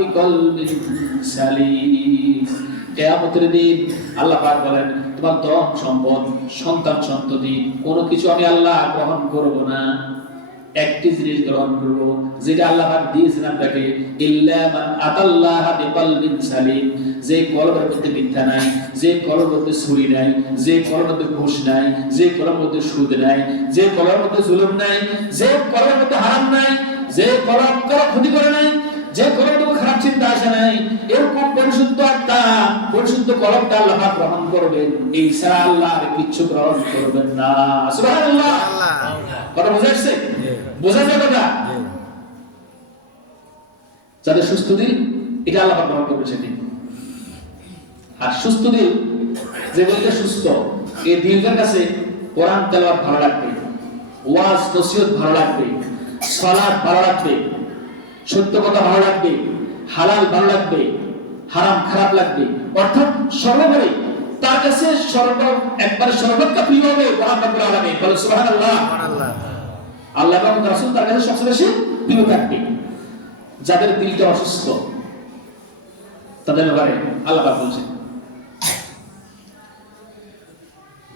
বিকলবিন সালিম। কিয়ামতের দিন আল্লাহ পাক বলেন, তোমার ধন সম্পদ, সন্তান সন্ততি কোনো কিছু আমি আল্লাহ গ্রহণ করব না। একটি জিনিস গ্রহণ করব যেটা আল্লাহ পাক দিয়েছেন আপনাকে, ইল্লা মান আতাল্লাহা বিকলবিন সালিম। যে কলবের মধ্যে মিথ্যা নাই, যে কলবের মধ্যে ছুরি নাই, যে কলবের মধ্যে ঘুষ নাই, যে কলবের মধ্যে সুদ নাই, যে কলবের মধ্যে জুলুম নাই, যে কলবের মধ্যে হারাম নাই, যে কলব কারো ক্ষতি করে নাই, যে কলবের মধ্যে খারাপ চিন্তা আসে নাই, এরকম পরিশুদ্ধ আত্মা, পরিশুদ্ধ কলবটা আল্লাহ পাক গ্রহণ করবেন। এই ছাড়া আল্লাহ আর কিছু গ্রহণ করবেন না। সুবহানাল্লাহ। কথা বোঝা যাচ্ছে? বোঝা যায় কথা? যাদের সুস্থ দিল, এটা আল্লাহ পাক গ্রহণ করবেন সেদিন। আর সুস্থ দিল, যে বলতে সুস্থ, এই দিলটার কাছে কোরআন তেলাওয়াত ভালো লাগবে, ওয়াজ নসিহত ভালো লাগবে, সালাত ভালো লাগবে, সত্য কথা ভালো লাগবে, হালাল ভালো লাগবে, হারাম খারাপ লাগবে। অর্থাৎ সর্বোপরি তার কাছে সর্বাপেক্ষা প্রিয় হবে মহান রব্বুল আলামিন। বলে সুবহানাল্লাহ। আল্লাহ এবং রাসূল তার কাছে সবচেয়ে বেশি প্রিয় থাকবে। যাদের দিলটা অসুস্থ, তাদের ব্যাপারে আল্লাহ পাক বলছেন,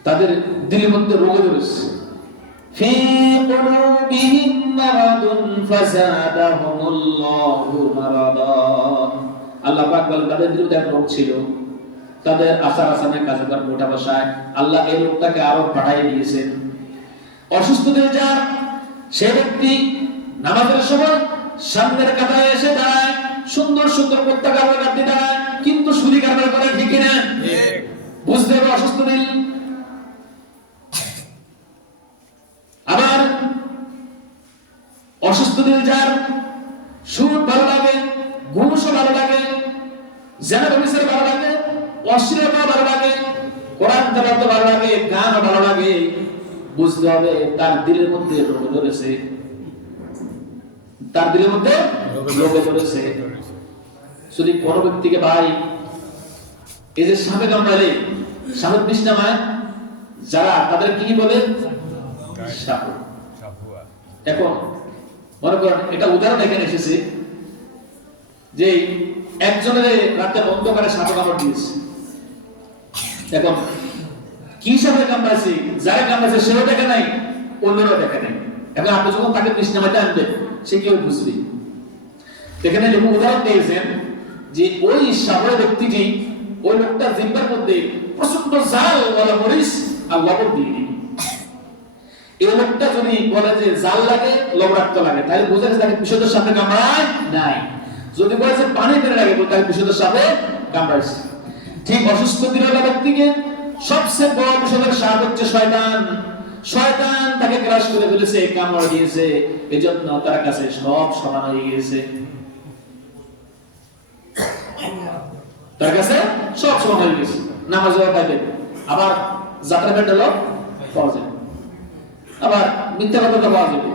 তাদের দিলের মধ্যে রোগ ধরেছে। ফি কুলুবিহিম মারাদুন ফাযাদাহুমুল্লাহু মারাদা। আল্লাহ পাক বলেন, তাদের দিলে এক রোগ ছিল, তাদের আচার আচরণে কাজকর্ম মোটা বসায় আল্লাহ এই রোগটাকে আরো বাড়াই দিয়েছেন। অসুস্থ হয়ে যার সে ব্যক্তি নামাজের সময় সামনের কাতারে এসে দাঁড়ায়, সুন্দর সুন্দর পতাকা লাগাতে দাঁড়ায়, কিন্তু সুদি কারবার করে, ঠিক না? বুঝতে হবে অসুস্থ দিল। আবার অসুস্থ দিল যার, সুদ ভালো লাগে, ঘুষ ভালো লাগে, জেনা ব্যভিচার ভালো লাগে, অশ্লীলতা ভালো লাগে, কোরআন তেলাওয়াত ভালো লাগে, গান ভালো লাগে, বুঝতে হবে তার দিলের মধ্যে রোগ ধরেছে, তার দিলের মধ্যে রোগ ধরেছে। যদি কোন ব্যক্তিকে ভাই এই যে সাপে কামড়ালে, সাপের বিষ নামায় যারা, তাদের কি বলে? সাপ। এখন মনে করেন এটা উদাহরণ এখানে এসেছে যে একজনের রাতে অন্ধকারে সাপে কামড় দিয়েছে। এখন কি সাপে কামড়াছে, যারা কামড়াছে সেও দেখে নাই, অন্যরাও দেখে নাই। এখন আপনি যখন তাকে বিষ নামাইতে আনবেন, সে কেউ বুঝবে। এখানে উদাহরণ দিয়েছেন যে ওই সাপের ব্যক্তিটি, ওই লোকটার জিহ্বার মধ্যে প্রচন্ড জাল বলা মরিচ আর লবণ দিয়ে দিন। এই লোকটা যদি বলে যে জাল লাগে, লবণাক্ত লাগে, তাহলে বোঝা যাচ্ছে তাকে বিষধর সাপে কামড়ায় নাই। যদি বলে যে পানি পেরে লাগে, তাহলে বিষধর সাপে কামড়াইছে। ঠিক অসুস্থ দিনওয়ালা ব্যক্তিকে সবচেয়ে বড় বিষধর সাপ হচ্ছে শয়তান। শয়তান তাকে গ্রাস করে ফেলেছে, কামড় দিয়েছে, এজন্য তার কাছে সব সমান হয়ে গেছে। তার কাছে সব সমান হয়ে গেছে। নামাজ পাইবে, আবার যাত্রা প্যান্ডেলও পাওয়া যাবে, আবার মিথ্যা কথা পাওয়া যাবে,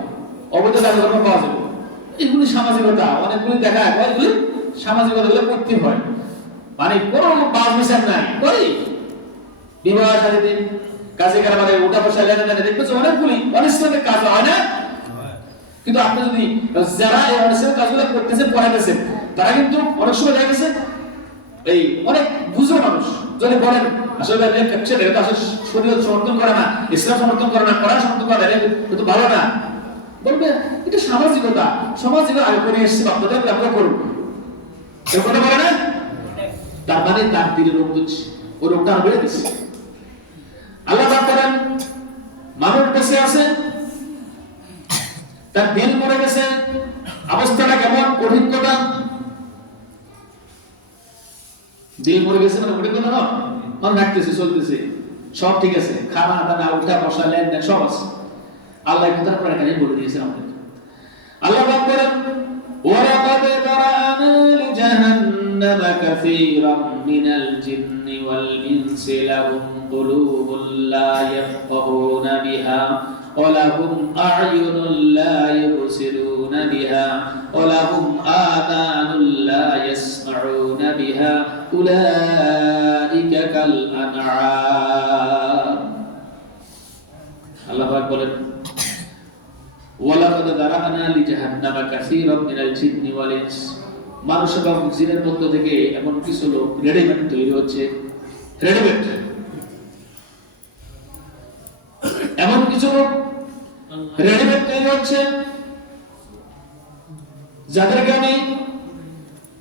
অবৈধ কাজকর্ম পাওয়া যাবে। এগুলি সামাজিকতা, অনেকগুলি দেখা যায়, এগুলি সামাজিকতা গুলো করতে হয়। মানে কোনো বাজ বিচার নাই, ওই বিবাহ শাদীতে, কাজে কারবারে, উঠা বসা লেনদেনে দেখবেন অনেকগুলি অনিসলামিক কাজ হয় না? কিন্তু আপনি যদি যারা এই অনিসলামিক কাজগুলো করতেছেন, পড়াইতেছেন, তারা কিন্তু অনেক সময় দেখা গেছে এই অনেক বুঝো মানুষ যদি বলেন আসলে এটা আসলে শরীয়ত সমর্থন করে না, ইসলাম সমর্থন করে না, কোরআন সমর্থন করে না, এটা তো ভালো না, বলবে এটা সামাজিকতা, সামাজিক আগে করে এসেছে, আপনাদের আমরা করব, এরকম বলে না? তার মানে তার দিলে রোগ হচ্ছে, ওই রোগটা বেড়ে দিচ্ছে। আল্লাহ পাক বলেন, মানুষ বেঁচে আছে, তার দিল মরে গেছে, অবস্থাটা কেমন? কঠিন কথা। দিল মরে গেছে মানে কঠিন কথা না, মানুষ হাঁটতেছে, চলতেছে, সব ঠিক আছে, খানা দানা, উঠা বসা, লেনদেন সব আছে। আল্লাহ এই কথাটা এখানে বলে দিয়েছেন আমাদের। আল্লাহ পাক বলেন, ওয়ালাকাদ যারানা লিজাহান্নামা কাসীরাম মিনাল জিন্নি ওয়াল ইনসি লাহুম কুলুবুন লা ইয়াফকাহুনা বিহা ওয়া লাহুম আ'য়ুনুন লা ইউবসিরুনা বিহা ওয়া লাহুম আযানুন লা ইয়াসমাউনা বিহা উলাইকা কাল আনআম। আল্লাহ পাক বলেন, ওয়ালাকাদ যারানা লিজাহান্নামা কাসীরাম মিনাল জিন্নি ওয়াল ইনস, মানুষ এবং জিনের মধ্য থেকে এমন কিছু লোক রেডিমেড তৈরি হচ্ছে, রেডিমেড এমন কিছু লোক রেডিমেড তৈরি হচ্ছে যাদেরকে আমি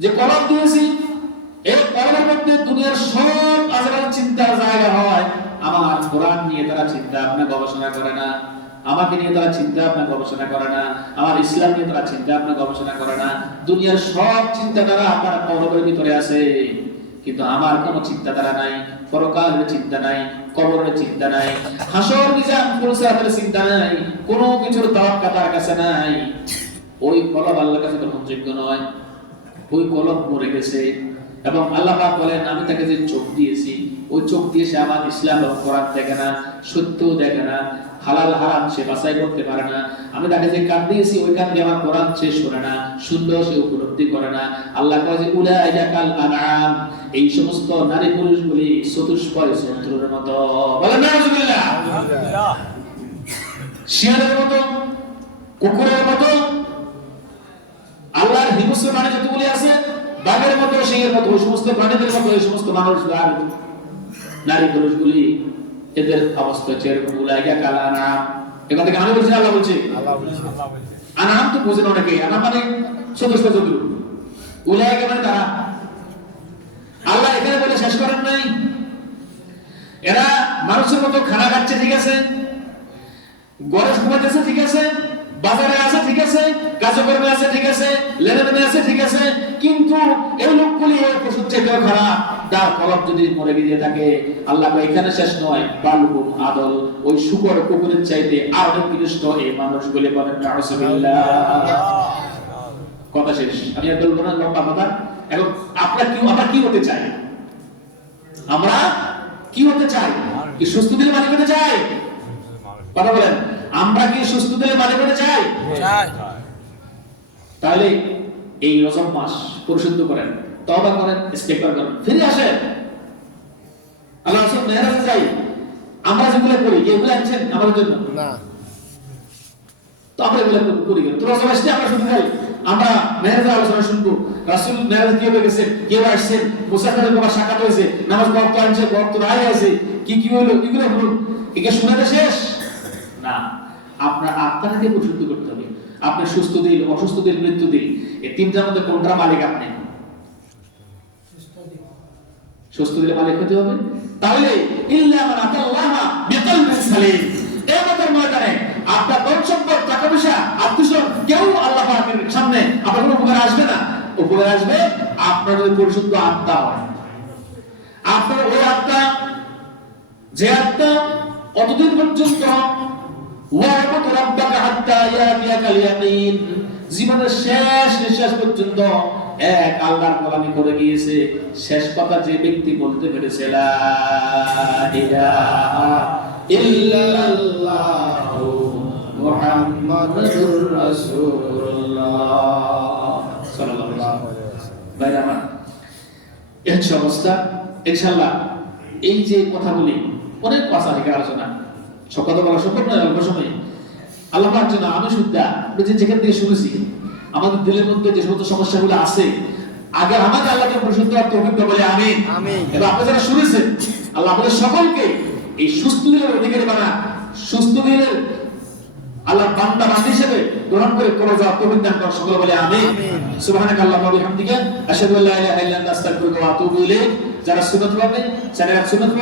যে কলম দিয়েছি, এই কলমের মধ্যে দুনিয়ার সব আজরার চিন্তার জায়গা হয়। আমার কোরআন নিয়ে তারা চিন্তা ভাবনা গবেষণা করে না, আমাকে নিয়ে তারা চিন্তা ভাবনা গবেষণা করে না, আমার ইসলাম নিয়ে তারা চিন্তা ভাবনা গবেষণা করে না। দুনিয়ার সব চিন্তাধারা আমার কলমের ভিতরে আছে, কিন্তু আমার কোনো চিন্তাধারা নাই, পরকালের চিন্তা নাই, কবরের চিন্তা নাই, হাসর মিজান পুরস্কারের চিন্তা নাই, কোনো কিছুর তাওয়াক্কা তার কাছে নাই। ওই কলম আল্লাহর কাছে গ্রহণযোগ্য নয়, ওই কলম মরে গেছে। এবং আল্লাহ পাক বলেন, আমি তাকে যে চোখ দিয়েছি, ওই চোখ দিয়ে সে আমার ইসলাম এবং কোরআন দেখে না, সত্য দেখে না, হালাল হারাম সে বাছাই করতে পারে না। আমি তাকে যে কান দিয়েছি, ওই কান দিয়ে আমার কোরআন সে শোনে না, শুনলেও সে উপলব্ধি করে না। আল্লাহ কয় যে উলাইকা কাল আনআম, এই সমস্ত নারী পুরুষগুলি চতুষ্পদ জন্তুর মতো। বলেন নাউজুবিল্লাহ। শিয়ালের মতো, কুকুরের মতো, আল্লাহর হিংস্র প্রাণী যতগুলি আছে, বাঘের মতো, সিংহের মতো, ওই সমস্ত প্রাণীদের মতো এই সমস্ত মানুষ আর নারী পুরুষগুলি এদের অবস্থা হচ্ছে এরকম। উলাইকা কাল আনআম, এখান থেকে আমি বলছি আল্লাহ বলছি, আনআম তো বুঝেন অনেকে, আনআম মানে চতুষ্পদ জন্তু, উলাইকা মানে তারা। আল্লাহ এখানে বলে শেষ করেন নাই, এরা মানুষের মতো খানা খাচ্ছে, ঠিক আছে, ঘরে ঘুমাতেছে, ঠিক আছে, বাজারে আছে, ঠিক আছে, কাজকর্মে আছে, ঠিক আছে, লেনদেনে আছে, ঠিক আছে, কিন্তু এই লোকগুলি ওই পশুর চেয়েও খারাপ। তার কলব যদি মরে গিয়ে থাকে, আল্লাহ এখানে শেষ নয়, বালুকুম আদল, ওই শুকর কুকুরের চাইতে আরো নিকৃষ্ট এই মানুষগুলি। বলেন নাউজুবিল্লাহ। কথা শেষ, আমি আর বলবো না লম্বা কথা। এখন আমরা কি হতে চাই? আমরা কি হতে চাই? কি সুস্থ দিলে মালিক হতে চাই? কথা বলেন, আমরা কি সুস্থ দিলে মালিক হতে চাই? তাহলে এই রজব মাস পরিশুদ্ধ করেন, তওবা করেন, ইস্তেগফার করেন, ফিরে আসেন, আল্লাহর রাসূল মেরাজে যাই। আমরা যেগুলো করি, এগুলো আনছেন আমাদের জন্য না, তো আমরা এগুলো করি কেন? তো রজব আসলে আমরা শুধু যাই, আমরা মেরাজের আলোচনা শুনবো, রাসূল মেরাজে কিভাবে গেছেন, কিভাবে আসছেন, মুসাফিরের বাবা সাক্ষাৎ হয়েছে, নামাজ ওয়াক্ত আনছে, ওয়াক্ত রায় আছে, কি হলো, এগুলো হলো, এগুলো শোনাতে শেষ না। আপনার আত্মাকে পরিশুদ্ধ করতে হবে। আপনার সুস্থ দিল, অসুস্থ দিল, মৃত্যু দিল, এই তিনটার মধ্যে কোনটার মালিক আপনি? সুস্থ দিলে মালিক হতে হবে। তাহলে ইল্লা মান আতাল্লাহা বিকলবিন সালিম, এই মতের ময়দানে আপনার ধন সম্পদ, টাকা পয়সা, আত্মীয়স্বজন কেউ আল্লাহ পাকের সামনে আপনার কোনো উপকার আসবে না। উপকার আসবে আপনার যদি পরিশুদ্ধ আত্মা হয়। আপনার ওই আত্মা, যে আত্মা কতদিন পর্যন্ত ওয়া'বুদ রাব্বাকা হাত্তা ইয়াতিয়াকাল ইয়াকিন, জীবনের শেষ নিঃশ্বাস পর্যন্ত এক আল্লাহর গোলামি করে গিয়েছে, শেষ কথা যে ব্যক্তি বলতে পেরেছে লা ইলাহা ইল্লাল্লাহু মুহাম্মাদুর রাসূলুল্লাহ সাল্লাল্লাহু আলাইহি ওয়াসাল্লাম। ভাইরা আমার, এই অবস্থা ইনশাআল্লাহ এই যে কথাগুলি অনেক পাশা থেকে আলোচনা, সব কথা বলা সম্ভব নয় অল্প সময়ে। আল্লাহ পাক যেন আমি শুদ্ধা যেখান থেকে শুনেছি, আমাদের দিলের মধ্যে যে সমস্ত সমস্যাগুলো আছে, আগে আমাদের আল্লাহকে পরিশুদ্ধ আর তৌফিক দাও বলে আমিন। এবং আপনারা যারা শুনেছেন, আল্লাহ আপনাদের সকলকে এই সুস্থ দিলের অধিকারী বানা, সুস্থ দিলের আল্লাহর বান্দা বান্দী হিসেবে গ্রহণ করে যাওয়ার তৌফিক দান করেন, সকলে বলে আমিন। সুবহানাকাল্লাহু ওয়া বিহামদিকা আশহাদু আল্লা ইলাহা ইল্লা আনতা আস্তাগফিরুকা ওয়া আতুবু ইলাইক। যারা সুন্নাত পড়বে, যারা সুন্নাত